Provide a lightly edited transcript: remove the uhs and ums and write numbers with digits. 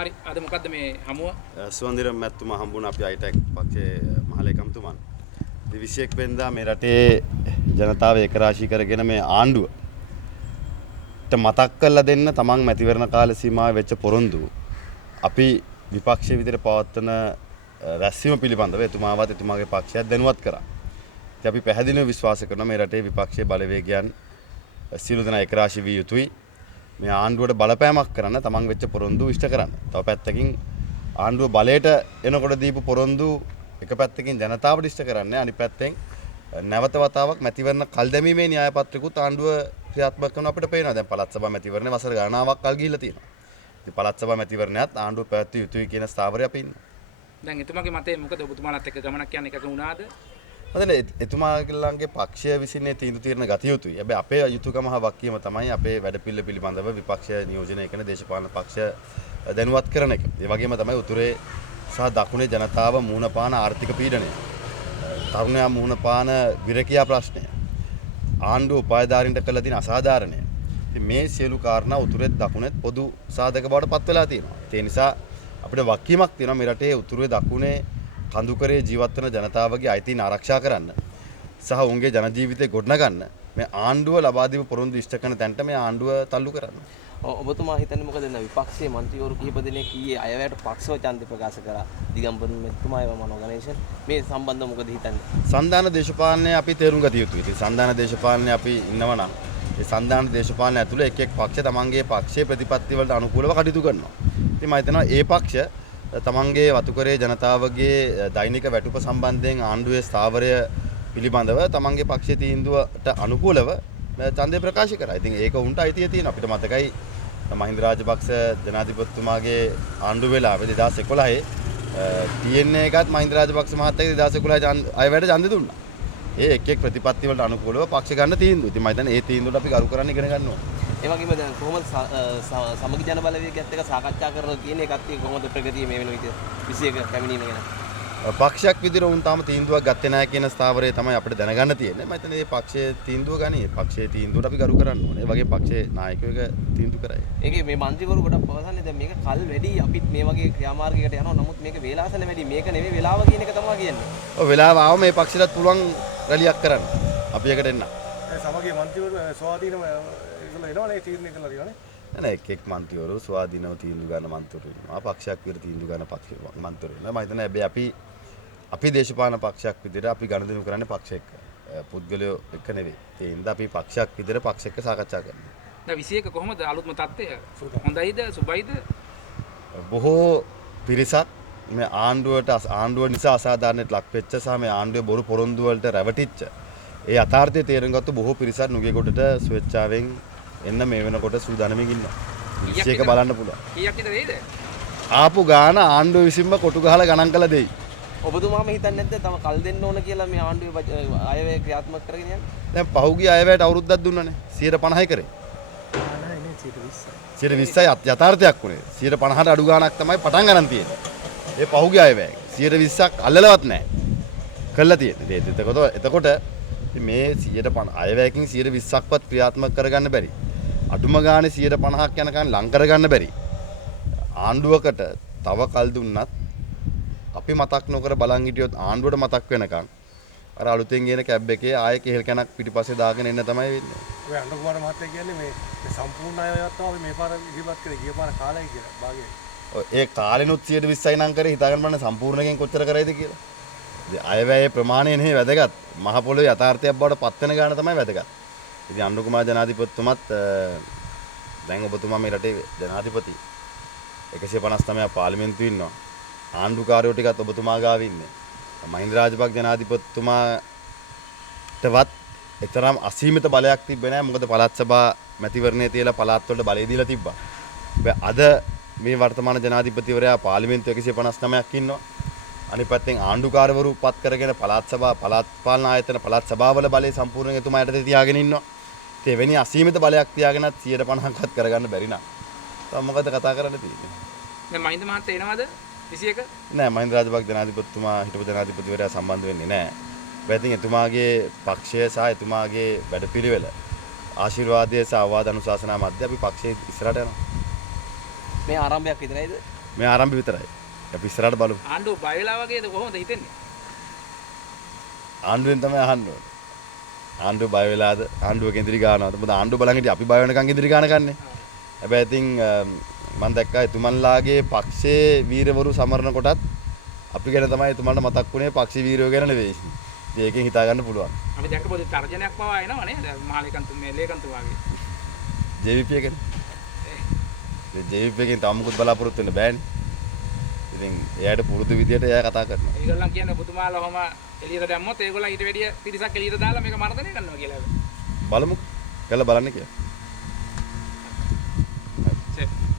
හරි අද මොකද්ද මේ හමුව? සුවන්දිර මැතිතුමා හම්බුණා අපි අයිටැක් පක්ෂයේ මහලේකම්තුමන්. 21 වෙනිදා මේ රටේ ජනතාව ඒකරාශී කරගෙන මේ ආණ්ඩුවට මතක් කරලා දෙන්න තමන් මැතිවරණ කාල සීමාවේ වෙච්ච පොරොන්දු අපි විපක්ෂයේ විදිහට පවත්වන රැස්වීම පිළිබඳව එතුමාවත් එතුමාගේ පක්ෂයත් දැනුවත් කරා. ඉතින් අපි පැහැදිලිව විශ්වාස කරනවා මේ රටේ විපක්ෂයේ බලවේගයන් සියලු දෙනා ඒකරාශී විය යුතුයි. මේ ආණ්ඩුවට බලපෑමක් කරන්න තමන් වෙච්ච පොරොන්දු ඉෂ්ට කරන්න. තව පැත්තකින් ආණ්ඩුව බලයට එනකොට දීපු පොරොන්දු එක පැත්තකින් ජනතාවට ඉෂ්ට කරන්නේ අනිත් පැත්තෙන් නැවත වතාවක් මැතිවරණ කල් දැමීමේ න්‍යාය පත්‍රිකුත් ආණ්ඩුව ක්‍රියාත්මක කරන අපිට පේනවා. දැන් පළාත් සභා මැතිවරණේ වසර ගණනාවක් කල් ගිහිල්ලා තියෙනවා. ඉතින් පළාත් සභා මැතිවරණයත් ආණ්ඩුව පැවැත්විය යුතුයි කියන ස්ථාවරය අපි ඉන්නවා. දැන් එතුමාගේ මතය මොකද? ඔබතුමාලත් එක්ක ගමනක් යන්න එකක වුණාද? මතන එතුමාගේ පක්ෂය විසින් තීන්දුව తీරන ගතිය යුතුයි. හැබැයි අපේ යුතුයකම හා වගකීම තමයි අපේ වැඩපිළිවෙල පිළිබඳව විපක්ෂය නියෝජනය කරන දේශපාලන පක්ෂ දැනුවත් කරන එක. ඒ වගේම තමයි උතුරේ සහ දකුණේ ජනතාව මුහුණ පාන ආර්ථික පීඩනය, තරුණයා මුහුණ පාන විරකියා ප්‍රශ්නය, ආණ්ඩුව උපායධාරීන්ට කළ තියෙන අසාධාරණය. ඉතින් මේ සියලු කාරණා උතුරේ දකුණේ පොදු සාධක බවට පත් වෙලා තියෙනවා. ඒ නිසා අපිට වගකීමක් තියෙනවා මේ රටේ උතුරේ දකුණේ කඳුකරේ ජීවත් වෙන ජනතාවගේ අයිතීන් ආරක්ෂා කරන්න සහ ඔවුන්ගේ ජන ජීවිතේ ගොඩනගන්න මේ ආණ්ඩුව ලබා දීපු පොරොන්දු ඉෂ්ට කරන තැනට මේ ආණ්ඩුව තල්ලු කරන්න. ඔබතුමා හිතන්නේ මොකද? දැන් විපක්ෂයේ മന്ത്രിවරු කිහිප දෙනෙක් ඊයේ අයවැයට පක්ෂව ඡන්ද ප්‍රකාශ කරා. දිගම්බර මෙතුමා ඒවා මනෝගණේෂන් මේ සම්බන්ධව මොකද හිතන්නේ? සන්දාන දේශපාලනය අපි තේරුම් ගත යුතුයි. ඉතින් සන්දාන දේශපාලනය අපි ඉන්නවා නම් ඒ සන්දාන දේශපාලනය ඇතුළේ එක් එක් පක්ෂ තමන්ගේ පක්ෂයේ ප්‍රතිපත්ති වලට අනුකූලව කටයුතු කරනවා. ඉතින් මම හිතනවා ඒ පක්ෂ තමන්ගේ වතුකරේ ජනතාවගේ දෛනික වැටුප සම්බන්ධයෙන් ආණ්ඩුවේ ස්ථාවරය පිළිබඳව තමන්ගේ පක්ෂයේ තීන්දුවට අනුකූලව ඡන්දය ප්‍රකාශ කරා. ඉතින් ඒක උන්ට අයිතිය තියෙනවා. අපිට මතකයි මහින්ද රාජපක්ෂ ජනාධිපතිතුමාගේ ආණ්ඩුව වෙලාවේ 2011 TNA එකත් මහින්ද රාජපක්ෂ මහත්තයාගේ 2011 අයවැයට ඡන්දය දුන්නා. ඒ එක් එක් ප්‍රතිපත්ති වලට අනුකූලව පක්ෂ ගන්න තීන්දුව. ඉතින් මම හිතන්නේ ඒ තීන්දුවට අපි කරු කරන්න ඉගෙන ගන්න ඕනේ. ඒ වගේම දැන් කොහොමද සමගි ජන බලවේගයත් එක්ක සාකච්ඡා කරලා තියෙන එකත් කොහොමද ප්‍රගතිය මේ වෙන විදිහට 21 පැමිණීම ගැන? පක්ෂයක් විදිහට උන් තාම තීන්දුවක් ගත්තේ නැහැ කියන ස්ථාවරය තමයි අපිට දැනගන්න තියෙන්නේ. මම හිතන්නේ මේ පක්ෂයේ තීන්දුව ගනි. පක්ෂයේ තීන්දුවට අපි කරු කරන්න ඕනේ. ඒ වගේ පක්ෂයේ නායකයෙක් තීන්දුව කරයි. ඒකේ මේ മന്ത്രിවරු ගොඩක් පවසන්නේ දැන් මේක කල් වැඩි අපිත් මේ වගේ ක්‍රියාමාර්ගයකට යනවා. නමුත් මේක වේලාසන වැඩි. මේක නෙවෙයි වෙලාව කියන එක තමයි කියන්නේ. ඔව් වෙලාව ආව මේ පක්ෂයටත් පුළුවන් රැලියක් කරන්න. අපි එකට එන්න. සමගිය മന്ത്രിවරු ස්වාධීනව එනවනේ තීරණය කළා තියෙනවානේ. නෑ එක් එක් මන්ත්‍රීවරු ස්වාධීනව තීන්දුව ගන්න මන්ත්‍රීවරු ඉන්නවා. පක්ෂයක් විතර තීන්දුව ගන්න පක්ෂ මන්ත්‍රීවරු ඉන්නවා. මම හිතන්නේ හැබැයි අපි දේශපාලන පක්ෂයක් විදිහට අපි ගනුදෙනු කරන්නේ පක්ෂ එක්ක. පුද්ගලයෝ එක්ක නෙවෙයි. ඒ හින්දා අපි පක්ෂයක් විදිහට පක්ෂ එක්ක සාකච්ඡා කරනවා. දැන් 21 කොහොමද අලුත්ම තත්ත්වය? හොඳයිද සුබයිද? බොහෝ පිරිසක් මේ ආණ්ඩුව නිසා අසාධාරණයට ලක් වෙච්ච සහ මේ ආණ්ඩුවේ බොරු පොරොන්දු වලට රැවටිච්ච ඒ යථාර්ථය තේරුම් ගත්ත බොහෝ පිරිසක් නුගේගොඩට ස්වේච්ඡාවෙන් එන්න මේ වෙනකොට සූදානමින් ඉන්නවා. 21 බලන්න පුළුවන්. කීයක් විතර වෙයිද? ආපු ගාන ආණ්ඩුව විසින්ම කොටු ගහලා ගණන් කළා දෙයි. ඔබතුමාම හිතන්නේ නැද්ද තම කල් දෙන්න ඕන කියලා මේ ආණ්ඩුවේ අයවැය ක්‍රියාත්මක කරගෙන යන්නේ? දැන් පහුගිය අයවැයට අවුරුද්දක් දුන්නනේ 150යි කරේ. 120යි යථාර්ථයක් උනේ. 150ට අඩු ගාණක් තමයි පටන් ගන්න තියෙන්නේ. ඒ පහුගිය අයවැය 120ක් අල්ලලවත් නැහැ. කළා තියෙන්නේ. එතකොට මේ 150 අයවැයකින් 120ක්වත් ක්‍රියාත්මක කරගන්න බැරි. අඩුම ගානේ 150ක් යනකන් ලං කරගන්න බැරි. ආණ්ඩුවකට තව කල් දුන්නත් අපි මතක් නොකර බලන් හිටියොත් ආණ්ඩුවට මතක් වෙනකන් අර අලුතෙන් ගේන කැබ් එකේ ආයේ කෙහෙල් කනක් පිටිපස්සේ දාගෙන එන්න තමයි වෙන්නේ. ඔය අනුකුමාර මහත්තයා කියන්නේ මේ සම්පූර්ණ අයවත් තමයි මේ පාර ඉදිරිපත් කරේ ගිය පාර කාලයි කියලා භාගයේ. ඔය ඒ කාලෙනුත් 120යි නම් කරේ හිතාගන්න බලන්න සම්පූර්ණයෙන් කොච්චර කරයිද කියලා. ඉතින් අයවැයේ ප්‍රමාණය නෙවෙයි වැදගත්. මහ පොළොවේ යථාර්ථයක් බවට පත් වෙන ගාන තමයි වැදගත්. ඉතින් අනුකුමාර ජනාධිපතිතුමත් දැන් ඔබතුමා මේ රටේ ජනාධිපති 159 පාර්ලිමේන්තුවේ ඉන්නවා. ආණ්ඩුකාරයෝ ටිකත් ඔබතුමා ගාව ඉන්නේ. මහින්ද රාජපක්ෂ ජනාධිපතිතුමාටවත් එතරම් අසීමිත බලයක් තිබ්බේ නැහැ. මොකද පළාත් සභා මැතිවරණයේ තියලා පළාත් වලට බලය දීලා තිබ්බා. අද මේ වර්තමාන ජනාධිපතිවරයා පාර්ලිමේන්තු 159ක් ඉන්නවා. අනිත් පැත්තෙන් ආණ්ඩුකාරවරු පත් කරගෙන පළාත් පාලන ආයතන පළාත් සභාවල බලය සම්පූර්ණයෙන් එතුමා යටතේ තියාගෙන ඉන්නවා. ඒ වෙනි අසීමිත බලයක් තියාගෙනත් 150ක්වත් කරගන්න බැරි නම් තව මොකද කතා කරන්න තියෙන්නේ? දැන් මහින්ද මහත්තයා එනවද 21? නෑ මහින්ද රාජපක්ෂ ජනාධිපතිතුමා හිටපු ජනාධිපතිවරයා සම්බන්ධ වෙන්නේ නෑ. පැතින් එතුමාගේ පක්ෂය සහ එතුමාගේ වැඩපිළිවෙල ආශිර්වාදයේ සහ අවවාද අනුශාසනා මැද අපි පක්ෂයේ ඉස්සරහට යනවා. මේ ආරම්භයක් විතරයිද? මේ ආරම්භය විතරයි. අපි ඉස්සරහට බලමු. ආණ්ඩුව බය වෙලා වගේද කොහොමද හිතෙන්නේ? ආණ්ඩුවෙන් තමයි අහන්න ඕනේ. ආණ්ඩුව බය වෙලාද? ආණ්ඩුව කේන්ද්‍රී ගානවාද? මොකද ආණ්ඩුව බලන් හිටිය අපි බය වෙනකන් කේන්ද්‍රී ගාන ගන්නනේ. හැබැයි ඉතින් මම දැක්කා එතුමන්ලාගේ පක්ෂයේ වීරවරු සමරන කොටත් අපි ගැන තමයි එතුමන්ට මතක් වුණේ පක්ෂී වීරයෝ ගැන නෙවෙයි. ඉතින් ඒකෙන් හිතා ගන්න පුළුවන්. අපි දැක්ක පොඩි තර්ජනයක් පවා එනවා නේද? මහලේකන්තු මේ ලේකන්තු වගේ. JVP එකනේ. ඒ JVP එකෙන් තාම මොකුත් බලාපොරොත්තු වෙන්න බෑනේ. ඉතින් එයාට පුරුදු විදියට එයා කතා කරනවා. ඒගොල්ලන් කියන්නේ ඔබතුමාලා ඔහම එළියට දැම්මොත් ඒගොල්ලන් ඊට වැඩිය පිරිසක් එළියට දාලා මේක මර්ධනය කරනවා කියලා. බලමු. කළා බලන්න කියලා.